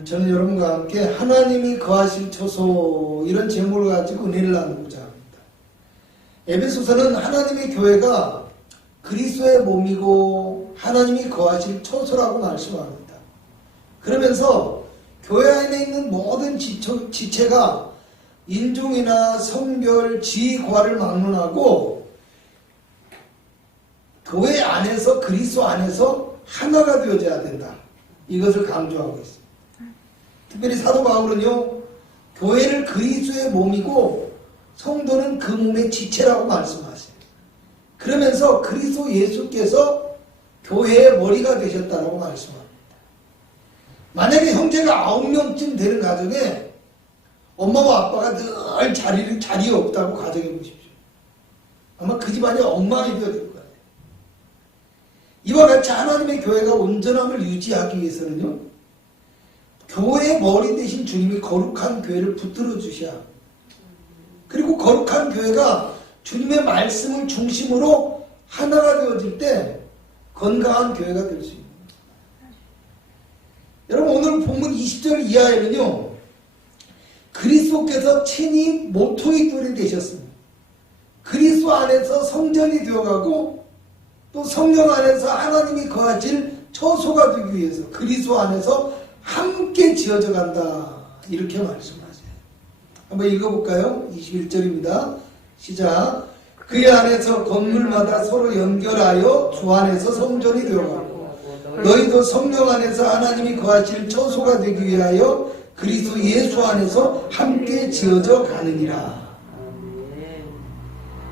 저는 여러분과 함께 하나님이 거하실 처소 이런 제목을 가지고 은혜를 나누고자 합니다. 에베소서는 하나님의 교회가 그리스도의 몸이고 하나님이 거하실 처소라고 말씀합니다. 그러면서 교회 안에 있는 모든 지체가 인종이나 성별, 지위, 과를 막론하고 교회 안에서 그리스도 안에서 하나가 되어져야 된다. 이것을 강조하고 있습니다. 특별히 사도 바울은요, 교회를 그리스도의 몸이고 성도는 그 몸의 지체라고 말씀하세요. 그러면서 그리스도 예수께서 교회의 머리가 되셨다고 말씀합니다. 만약에 형제가 9명쯤 되는 가정에 엄마와 아빠가 늘 자리에 없다고 가정해 보십시오. 아마 그 집안이 엉망이 되어질 거예요. 이와 같이 하나님의 교회가 온전함을 유지하기 위해서는요, 교회의 머리 대신 주님이 거룩한 교회를 붙들어 주셔야 합니다. 그리고 거룩한 교회가 주님의 말씀을 중심으로 하나가 되어질 때 건강한 교회가 될 수 있습니다. 여러분, 오늘 본문 20절 이하에는요, 그리스도께서 친히 모토의 돌이 되셨습니다. 그리스도 안에서 성전이 되어가고 또 성령 안에서 하나님이 거하실 처소가 되기 위해서 그리스도 안에서 함께 지어져 간다. 이렇게 말씀하세요. 한번 읽어볼까요? 21절입니다. 시작. 그의 안에서 건물마다 서로 연결하여 주 안에서 성전이 되어가고 너희도 성령 안에서 하나님이 거하실 처소가 되기 위하여 그리스도 예수 안에서 함께 지어져 가느니라.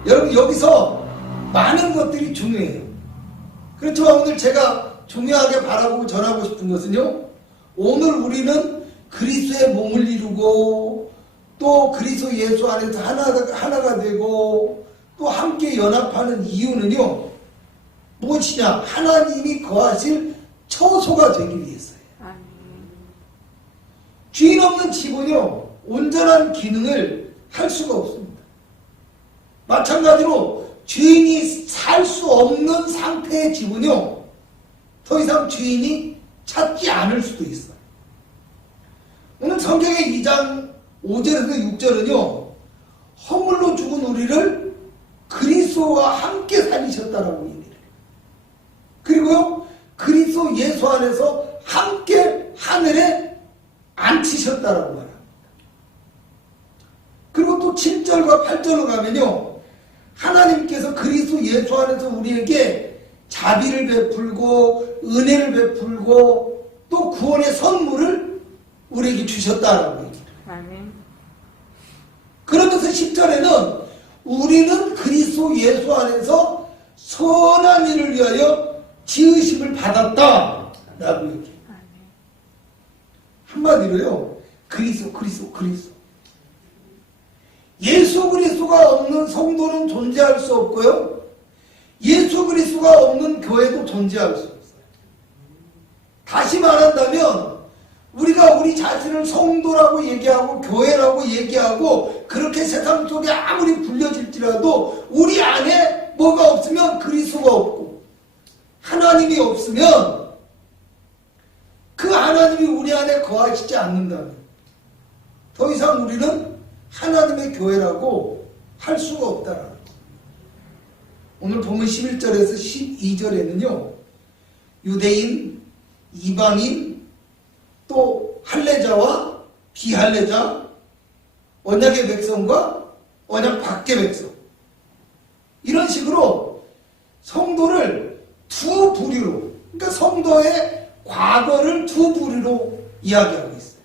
여러분, 여기서 많은 것들이 중요해요. 그렇지만 오늘 제가 중요하게 바라보고 전하고 싶은 것은요, 오늘 우리는 그리스도의 몸을 이루고 또 그리스도 예수 안에서 하나가 되고 또 함께 연합하는 이유는요, 무엇이냐? 하나님이 거하실 처소가 되기 위해서예요. 주인 없는 집은요, 온전한 기능을 할 수가 없습니다. 마찬가지로 주인이 살 수 없는 상태의 집은요, 더 이상 주인이 찾지 않을 수도 있어요. 오늘 성경의 2장 5절에서 6절은요, 허물로 죽은 우리를 그리스도와 함께 살리셨다라고 얘기해요. 그리고요, 그리스도 예수 안에서 함께 하늘에 앉히셨다라고 말합니다. 그리고 또 7절과 8절로 가면요, 하나님께서 그리스도 예수 안에서 우리에게 자비를 베풀고 은혜를 베풀고 또 구원의 선물을 우리에게 주셨다라고 얘기해요. 아멘. 그러면서 10절에는 우리는 그리스도 예수 안에서 선한 일을 위하여 지으심을 받았다라고 얘기해요. 한마디로요, 그리스도. 예수 그리스도가 없는 성도는 존재할 수 없고요, 예수 그리스도가 없는 교회도 존재할 수 없어요. 다시 말한다면 우리가 우리 자신을 성도라고 얘기하고 교회라고 얘기하고 그렇게 세상 속에 아무리 불려질지라도 우리 안에 뭐가 없으면 그리스도가 없고 하나님이 없으면 그 하나님이 우리 안에 거하시지 않는다면 더 이상 우리는 하나님의 교회라고 할 수가 없다라는 거예요. 오늘 본문 11절에서 12절에는요, 유대인, 이방인, 또 할례자와 비할례자, 언약의 백성과 언약 밖의 백성, 이런 식으로 성도를 두 부류로, 그러니까 성도의 과거를 두 부류로 이야기하고 있어요.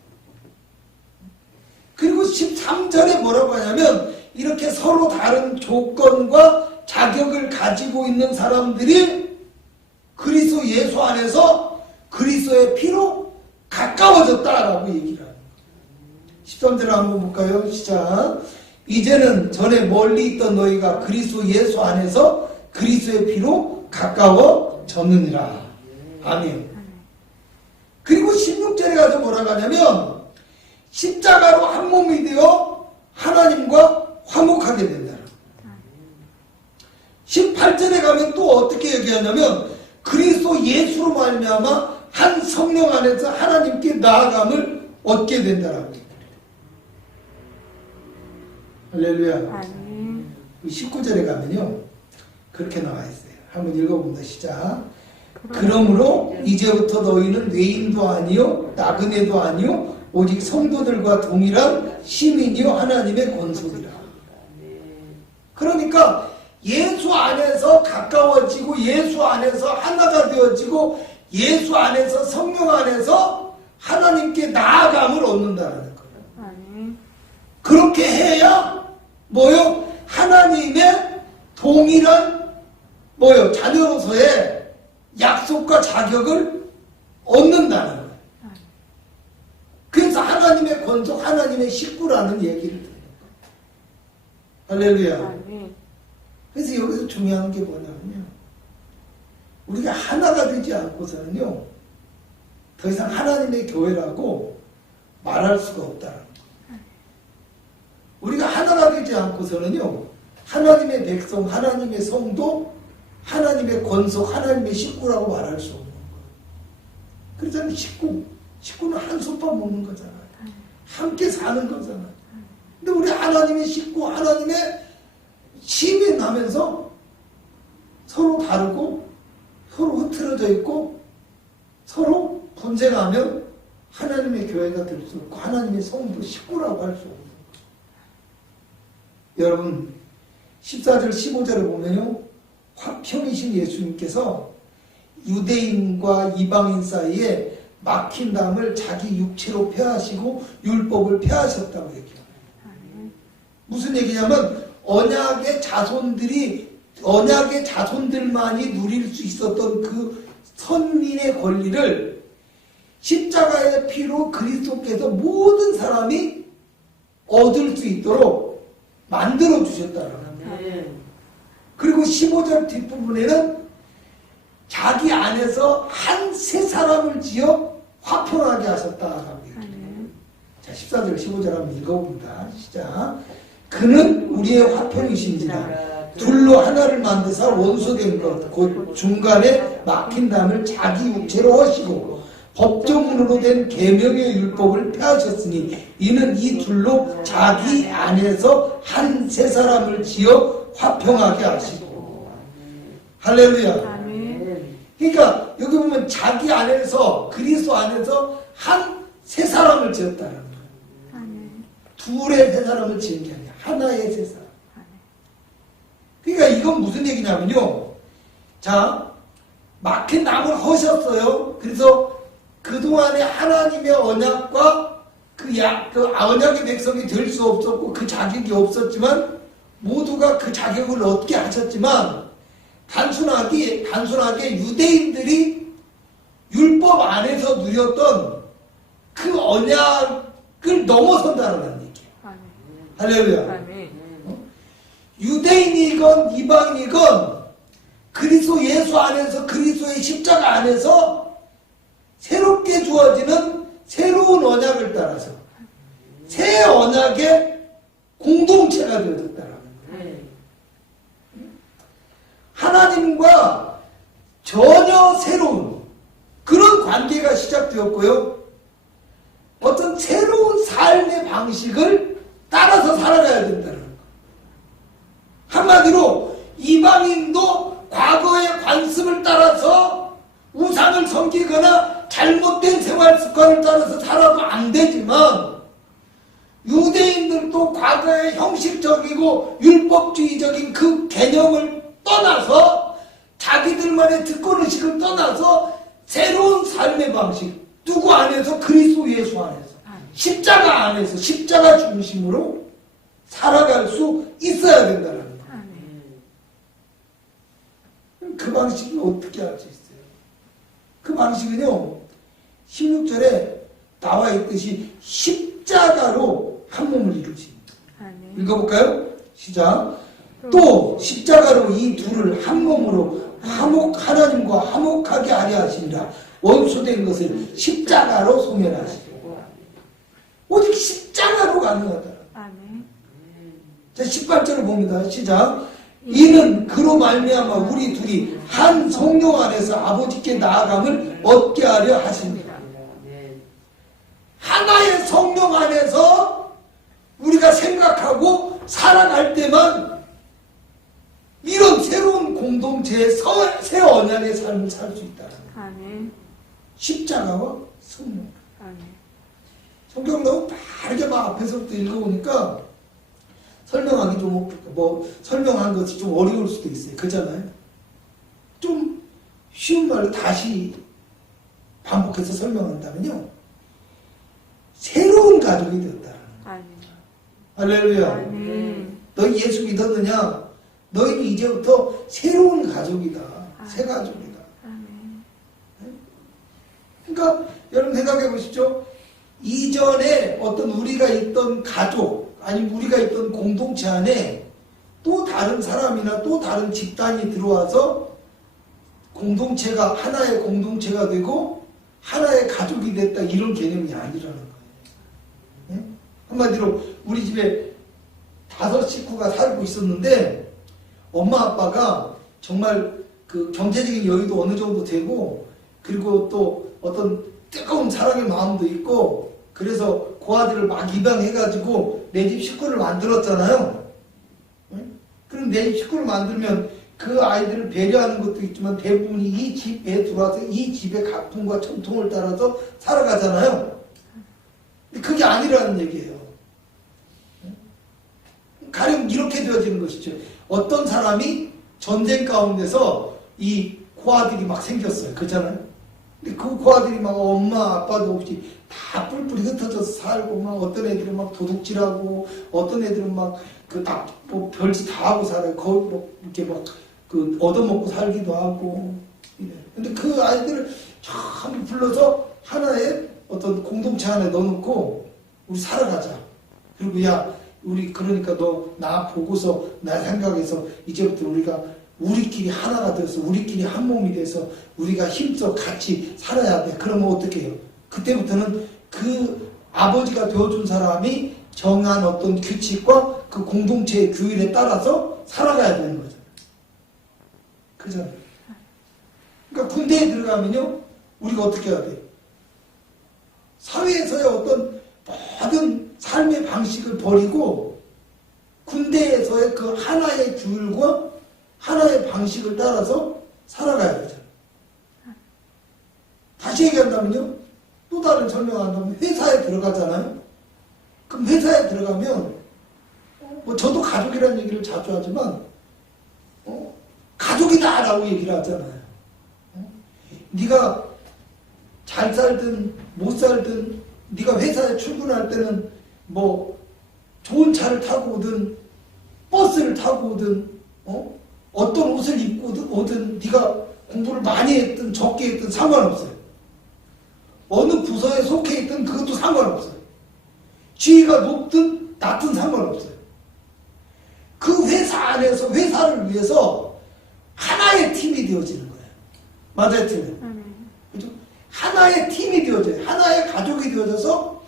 그리고 13절에 뭐라고 하냐면 이렇게 서로 다른 조건과 자격을 가지고 있는 사람들이 그리스도 예수 안에서 그리스도의 피로 가까워졌다라고 얘기를 합니다. 13절을 한번 볼까요? 시작. 이제는 전에 멀리 있던 너희가 그리스도 예수 안에서 그리스도의 피로 가까워졌느니라. 아멘. 그리고 16절에 가서 뭐라고 하냐면 십자가로 한 몸이 되어 하나님과 화목하게 된다. 18절에 가면 또 어떻게 얘기하냐면 그리스도 예수로 말미암아 한 성령 안에서 하나님께 나아감을 얻게 된다라고. 할렐루야. 아멘. 19절에 가면요 그렇게 나와 있어요. 한번 읽어봅니다. 시작. 그러므로 이제부터 너희는 외인도 아니요 나그네도 아니요 오직 성도들과 동일한 시민이요 하나님의 권속이라. 그러니까 예수 안에서 가까워지고 예수 안에서 하나가 되어지고 예수 안에서 성령 안에서 하나님께 나아감을 얻는다는 거예요. 아멘. 그렇게 해야 뭐요? 하나님의 동일한 뭐요? 자녀로서의 약속과 자격을 얻는다는 거예요. 그래서 하나님의 권속, 하나님의 식구라는 얘기를 듣는 거예요. 할렐루야. 아멘. 그래서 여기서 중요한 게 뭐냐면요. 우리가 하나가 되지 않고서는요. 더 이상 하나님의 교회라고 말할 수가 없다는 거예요. 우리가 하나가 되지 않고서는요. 하나님의 백성, 하나님의 성도, 하나님의 권속, 하나님의 식구라고 말할 수 없는 거예요. 그래서 식구는 한 솥밥 먹는 거잖아요. 함께 사는 거잖아요. 근데 우리 하나님의 식구, 하나님의 시민하면서 서로 다르고 서로 흐트러져 있고 서로 분쟁하면 하나님의 교회가 될 수 없고 하나님의 성도 식구라고 할 수 없는 거예요. 여러분 14절 15절을 보면요. 화평이신 예수님께서 유대인과 이방인 사이에 막힌 담을 자기 육체로 폐하시고 율법을 폐하셨다고 얘기합니다. 무슨 얘기냐면 언약의 자손들만이 누릴 수 있었던 그 선민의 권리를 십자가의 피로 그리스도께서 모든 사람이 얻을 수 있도록 만들어 주셨다는 거예요. 그리고 15절 뒷부분에는 자기 안에서 한 세 사람을 지어 화평하게 하셨다라고 얘기해요. 자, 14절 15절 한번 읽어봅니다. 시작. 그는 우리의 화평이신지라 둘로 하나를 만드사 원소된 것 곧 중간에 막힌 담을 자기 육체로 하시고 법정으로 된 계명의 율법을 폐하셨으니 이는 이 둘로 자기 안에서 한 세 사람을 지어 화평하게 하시고. 할렐루야. 아멘. 그러니까 여기 보면 자기 안에서 그리스도 안에서 한 세 사람을 지었다는 거예요. 아멘. 둘의 세 사람을 지은 게 아니라 하나의 세 사람. 그러니까 이건 무슨 얘기냐면요. 자, 막힌 나무를 허셨어요. 그래서 그동안에 하나님의 언약과 그 언약의 백성이 될 수 없었고 그 자격이 없었지만 모두가 그 자격을 얻게 하셨지만 단순하게 유대인들이 율법 안에서 누렸던 그 언약을 넘어선다는 얘기예요. 할렐루야. 아멘. 유대인이건 이방인이건 그리스도 예수 안에서 그리스도의 십자가 안에서 새롭게 주어지는 새로운 언약을 따라서 새 언약의 공동체가 되어졌다는 거예요. 하나님과 전혀 새로운 그런 관계가 시작되었고요. 어떤 새로운 삶의 방식을 따라서 살아가야 된다는 거예요. 한마디로 이방인도 과거의 관습을 따라서 우상을 섬기거나 잘못된 생활 습관을 따라서 살아도 안 되지만 유대인들도 과거의 형식적이고 율법주의적인 그 개념을 떠나서 자기들만의 특권의식을 떠나서 새로운 삶의 방식 누구 안에서? 그리스도 예수 안에서 십자가 안에서 십자가 중심으로 살아갈 수 있어야 된다는 거예요. 그 방식이 어떻게 할 수 있어요? 그 방식은요 16절에 나와 있듯이 십자가로 한 몸을 이루십니다. 읽어볼까요? 시작. 또 십자가로 이 둘을 한 몸으로 하나님과 화목하게 하려 하시니라. 원수된 것을 십자가로 소멸하시고. 오직 십자가로 가능하다. 자, 18절을 봅니다. 시작. 이는 그로 말미암아 우리 둘이 한 성령 안에서 아버지께 나아감을 얻게 하려 하십니다. 하나의 성령 안에서 우리가 생각하고 살아갈 때만 이런 새로운 공동체의 새 언약의 삶을 살 수 있다. 아멘. 십자가와 성령. 아멘. 성경 너무 빠르게 막 앞에서부터 읽어보니까 설명하기 설명한 것이 좀 어려울 수도 있어요. 그잖아요. 좀 쉬운 말로 다시 반복해서 설명한다면요. 새로운 가족이 되었다. 아멘. 할렐루야. 아멘. 너희 예수 믿었느냐? 너희는 이제부터 새로운 가족이다. 새 가족이다. 아멘. 그러니까 여러분 생각해 보십시오. 이전에 어떤 우리가 있던 가족, 아니면 우리가 있던 공동체 안에 또 다른 사람이나 또 다른 집단이 들어와서 공동체가 하나의 공동체가 되고 하나의 가족이 됐다, 이런 개념이 아니라는 거예요. 네? 한마디로 우리 집에 5 식구가 살고 있었는데 엄마 아빠가 정말 그 경제적인 여유도 어느 정도 되고, 그리고 또 어떤 뜨거운 사랑의 마음도 있고, 그래서 그 아들을 막 입양해가지고 내 집 식구를 만들었잖아요. 네? 그럼 내 집 식구를 만들면 그 아이들을 배려하는 것도 있지만 대부분이 이 집에 들어와서 이 집의 가풍과 전통을 따라서 살아가잖아요. 근데 그게 아니라는 얘기예요. 가령 이렇게 되어지는 것이죠. 어떤 사람이 전쟁 가운데서 이 고아들이 막 생겼어요. 그렇잖아요. 근데 그 고아들이 막 엄마 아빠도 없이 다 뿔뿔이 흩어져서 살고, 막 어떤 애들은 막 도둑질하고, 어떤 애들은 막 뭐 별짓 다 하고 살아요. 거기 뭐 이렇게 막 얻어먹고 살기도 하고. 이래. 근데 그 아이들을 참 불러서 하나의 어떤 공동체 안에 넣어놓고 우리 살아가자. 그리고 야, 우리 그러니까 너 나 보고서 나 생각해서 이제부터 우리가 우리끼리 하나가 돼서 우리끼리 한 몸이 돼서 우리가 힘써 같이 살아야 돼. 그러면 어떻게 해요? 그때부터는 그 아버지가 되어준 사람이 정한 어떤 규칙과 그 공동체의 규율에 따라서 살아가야 되는 거죠. 그잖아요. 그러니까 군대에 들어가면요, 우리가 어떻게 해야 돼요? 사회에서의 어떤 모든 삶의 방식을 버리고 군대에서의 그 하나의 규율과 하나의 방식을 따라서 살아가야 되죠. 다시 얘기한다면요, 또 다른 설명한다면 회사에 들어가잖아요. 그럼 회사에 들어가면 뭐 저도 가족이라는 얘기를 자주 하지만 가족이다라고 얘기를 하잖아요. 네가 잘 살든 못 살든 네가 회사에 출근할 때는 뭐 좋은 차를 타고 오든 버스를 타고 오든 어떤 옷을 입고 오든 네가 공부를 많이 했든 적게 했든 상관없어요. 어느 부서에 속해 있든 그것도 상관없어요. 지위가 높든 낮든 상관없어요. 그 회사 안에서 회사를 위해서 하나의 팀이 되어지는 거예요. 맞아요, 팀이. 그죠? 하나의 팀이 되어져요. 하나의 가족이 되어져서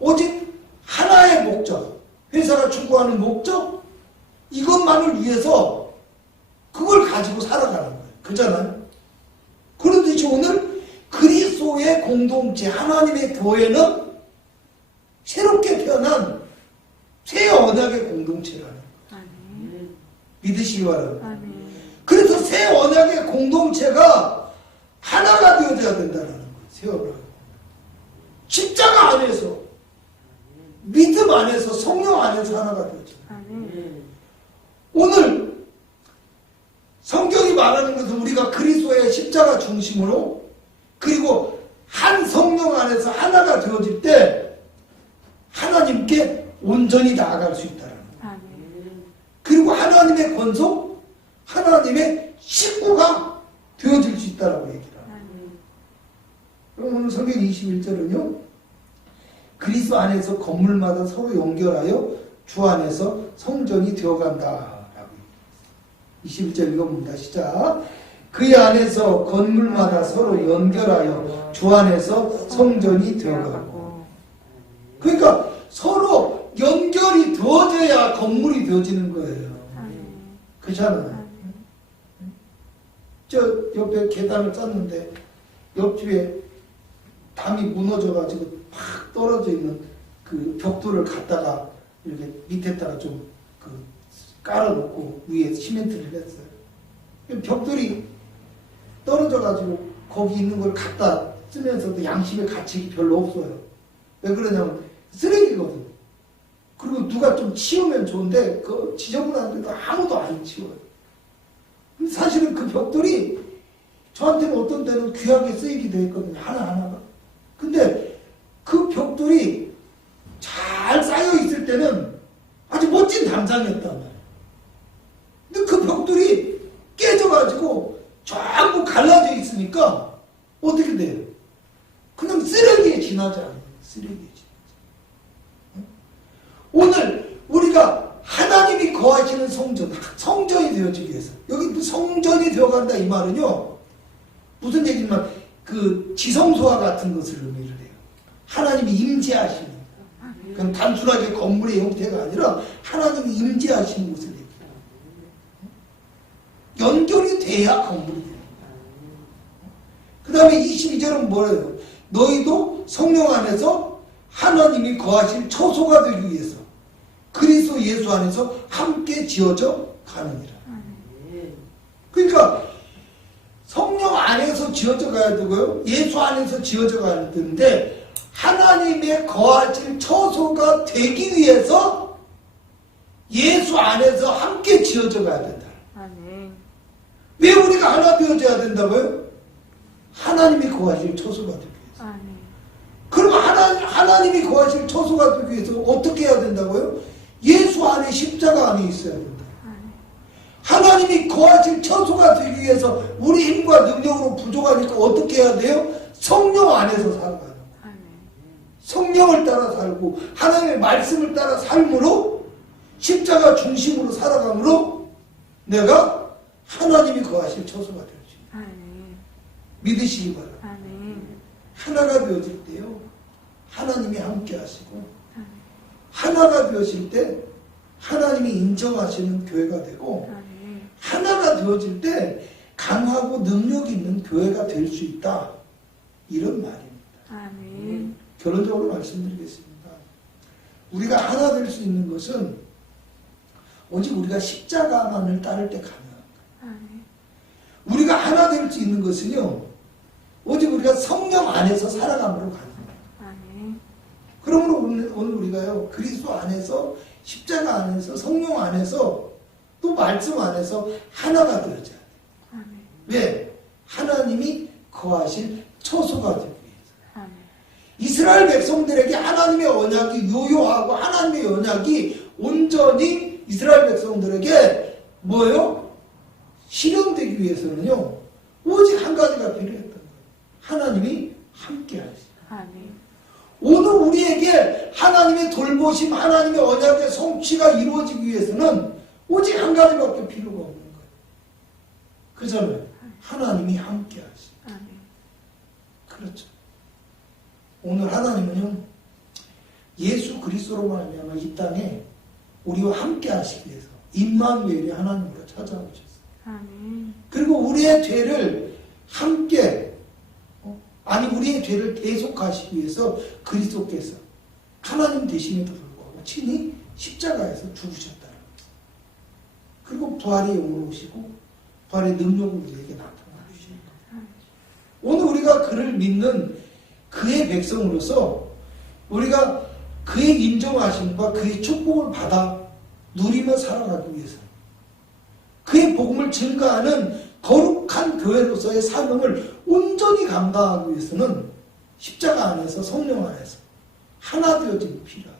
오직 하나의 목적, 회사가 추구하는 목적, 이것만을 위해서 그걸 가지고 살아가는 거예요. 그잖아요. 그런듯이 오늘 그리스도의 공동체, 하나님의 교회는 새롭게 태어난 새 언약의 공동체라는 거예요. 믿으시기 바랍니다. 그래서 새 언약의 공동체가 하나가 되어져야 된다는 거예요. 새 언약. 십자가 안에서, 믿음 안에서, 성령 안에서 하나가 되어져. 오늘 성경이 말하는 것은 우리가 그리스도의 십자가 중심으로, 그리고 한 성령 안에서 하나가 되어질 때 하나님께 온전히 나아갈 수 있다는 거예요. 그리고 하나님의 권속, 하나님의 식구가 되어질 수 있다라고 얘기를 합니다. 그럼 오늘 성경 21절은요, 그리스도 안에서 건물마다 서로 연결하여 주 안에서 성전이 되어간다. 21절 읽어봅니다. 시작. 그의 안에서 건물마다 서로 연결하여 주 안에서 성전이 되어가고. 그러니까 서로 연결이 되어져야 건물이 되어지는 거예요. 그렇잖아요. 저 옆에 계단을 짰는데 옆집에 담이 무너져가지고 팍 떨어져 있는 그 벽돌을 갖다가 이렇게 밑에다가 좀 깔아놓고 위에 시멘트를 했어요. 벽돌이 떨어져가지고 거기 있는 걸 갖다 쓰면서도 양심의 가책이 별로 없어요. 왜 그러냐면 쓰레기거든. 그리고 누가 좀 치우면 좋은데 그 지저분한데도 아무도 안 치워요. 근데 사실은 그 벽돌이 저한테는 어떤 때는 귀하게 쓰이기도 했거든요. 하나하나가. 근데 그 벽돌이 잘 쌓여 있을 때는 아주 멋진 담장이었단 말이에요. 근데 그 벽돌이 깨져가지고 전부 갈라져 있으니까 어떻게 돼요? 그냥 쓰레기에 지나지 않아요. 쓰레기에 지나지. 오늘 우리가 하나님이 거하시는 성전이 되어지기 위해서 여기 성전이 되어간다 이 말은요. 무슨 얘기냐면 그 지성소와 같은 것을 의미를 해요. 하나님이 임재하시는 그냥 단순하게 건물의 형태가 아니라 하나님이 임재하시는 것을 얘기해요. 연결이 돼야 건물이 돼요. 그 다음에 22절은 뭐래요? 너희도 성령 안에서 하나님이 거하실 처소가 되기 위해서 그리스도 예수 안에서 함께 지어져 가느니라. 그러니까 성령 안에서 지어져 가야 되고요. 예수 안에서 지어져 가야 되는데 하나님의 거하실 처소가 되기 위해서 예수 안에서 함께 지어져 가야 된다. 왜 우리가 하나 되어져야 된다고요? 하나님이 거하실 처소가 되기 위해서. 그럼 하나님이 거하실 처소가 되기 위해서 어떻게 해야 된다고요? 예수 안에 십자가 안에 있어야 된다. 하나님이 거하실 처소가 되기 위해서 우리 힘과 능력으로 부족하니까 어떻게 해야 돼요? 성령 안에서 살아가는 거예요. 성령을 따라 살고 하나님의 말씀을 따라 삶으로 십자가 중심으로 살아감으로 내가 하나님이 거하실 처소가 될 수 있어요. 믿으시기 바랍니다. 하나가 되어질 때요. 하나님이 함께 하시고 하나가 되어질 때 하나님이 인정하시는 교회가 되고 하나가 되어질 때 강하고 능력 있는 교회가 될 수 있다. 이런 말입니다. 결론적으로 말씀드리겠습니다. 우리가 하나 될 수 있는 것은 오직 우리가 십자가만을 따를 때 가능합니다. 우리가 하나 될 수 있는 것은요. 오직 우리가 성령 안에서 살아감으로 가능합니다. 그러므로 오늘 우리가요. 그리스도 안에서 십자가 안에서 성령 안에서 또 말씀 안에서 하나가 되어져야 돼요. 왜? 하나님이 거하실 처소가 되기 위해서. 이스라엘 백성들에게 하나님의 언약이 요요하고 하나님의 언약이 온전히 이스라엘 백성들에게 뭐예요? 실현되기 위해서는요. 오직 한 가지가 필요했던 거예요. 하나님이 함께 하시죠. 오늘 우리에게 하나님의 돌보심, 하나님의 언약의 성취가 이루어지기 위해서는 오직 한 가지밖에 필요가 없는 거예요. 그잖아요. 하나님이 함께 하시죠. 그렇죠. 오늘 하나님은요. 예수 그리스도로 말미암아 이 땅에 우리와 함께 하시기 위해서 임마누엘이 하나님으로 찾아오셨어요. 그리고 우리의 죄를 함께 우리의 죄를 대속하시기 위해서 그리스도께서 하나님 되심에도 불구하고 친히 십자가에서 죽으셨다는 거예요. 그리고 부활의 영으로 오시고 부활의 능력으로 우리에게 나타나 주시는 거예요. 오늘 우리가 그를 믿는 그의 백성으로서 우리가 그의 인정하심과 그의 축복을 받아 누리며 살아가기 위해서 그의 복음을 증가하는 거룩한 교회로서의 사명을 온전히 감당하기 위해서는 십자가 안에서 성령 안에서 하나 되어짐이 필요하다.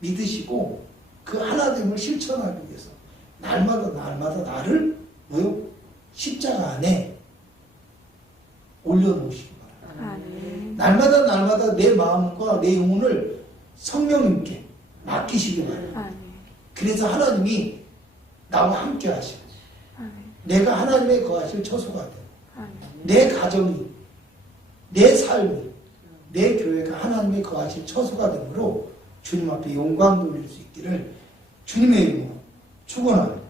믿으시고 그 하나됨을 실천하기 위해서 날마다 나를 십자가 안에 올려놓으시기 바랍니다. 날마다 내 마음과 내 영혼을 성령님께 맡기시기 바랍니다. 그래서 하나님이 나와 함께 하시고 내가 하나님의 거하실 처소가 되고 내 가정이 내 삶이 내 교회가 하나님의 거하실 처소가 되므로 주님 앞에 영광 돌릴 수 있기를 주님의 이름으로 축원합니다.